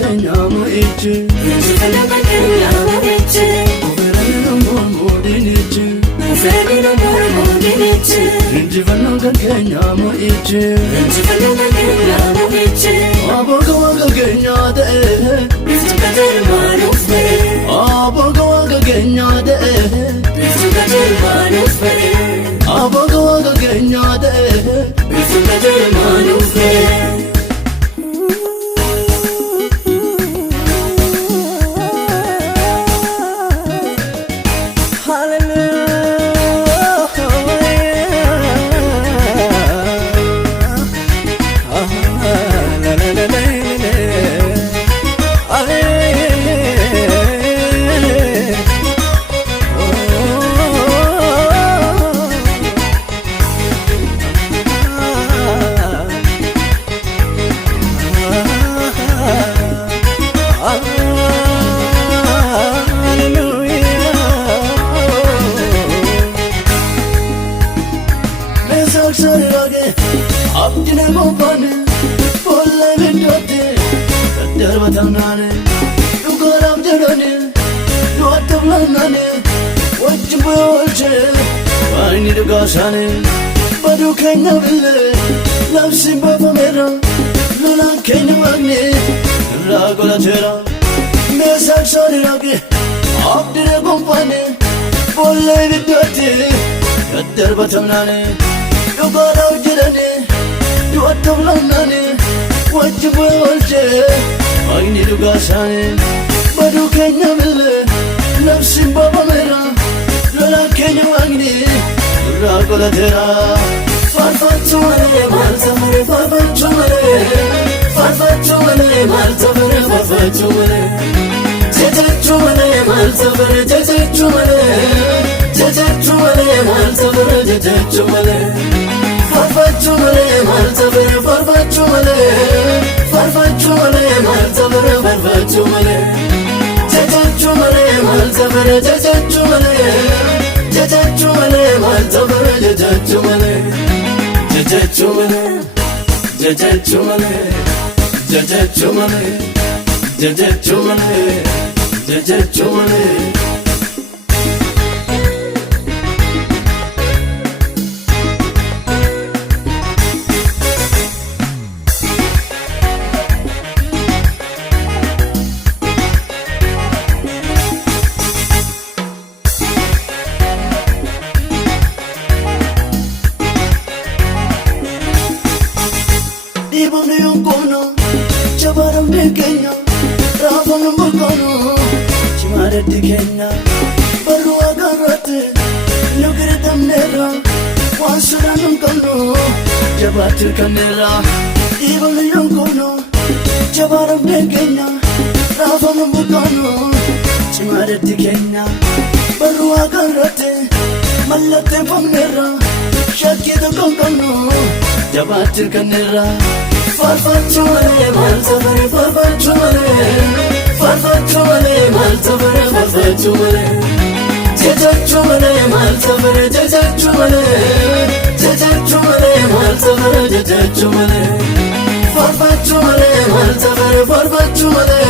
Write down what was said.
kenya mo'ichi Injifannoo kenya mo'ichi Uferamino mormodinichi Uferamino mormodinichi Injifannoo kenya mo'ichi Injifannoo kenya mo'ichi Aboga waga kenya ta'e Biftu kajeelmaan uffe Aboga waga kenya ta'e Biftu kajeelmaan uffe Aboga waga kenya ta'e Biftu kajeelmaan uffe Abdine kompane, bolle vindote, darba tamnane, yukaram jarane, yuatam lanane, wajbu olche, vaini dugashane, badu kenya bille, lavsim baba mera, lula kenya magne, ragola chera, mesak sari rage, abdine kompane, bolle vindote, darba tamnane. Yukaram jarane, yuatam lanane, wajbu olche, vaini dugashane, badu kenya bille, lavsim baba mera, lula kenya magne, ragola chera. Farfaccio male, malta male, farfaccio male, farfaccio male, malta male, farfaccio male, jejeccio male, malta male, jejeccio male, jejeccio male, malta male, jejeccio male, farfaccio male, malta male, farfaccio male, farfaccio male, malta male, farfaccio male, jejeccio male, malta male, jejeccio male, jejeccio male, malta male, jejeccio male. Jejechumale, jejechumale, jejechumale, jejechumale, jejechumale. Ibon yung kono, chabaram de Kenya, rafon bukono, chimare de Kenya, barua garate, nugre tamnera, wansuranum kono, jabatir kanera. Ibon yung kono, chabaram de Kenya, rafon bukono, chimare de Kenya, barua garate, malate pamnera, shakido kono. Jabatir kanera, farfaccio male, malta male, farfaccio male, farfaccio male, malta male, farfaccio male, jejeccio male, malta male, jejeccio male, jejeccio male, malta male, jejeccio male, farfaccio male, malta male, farfaccio male,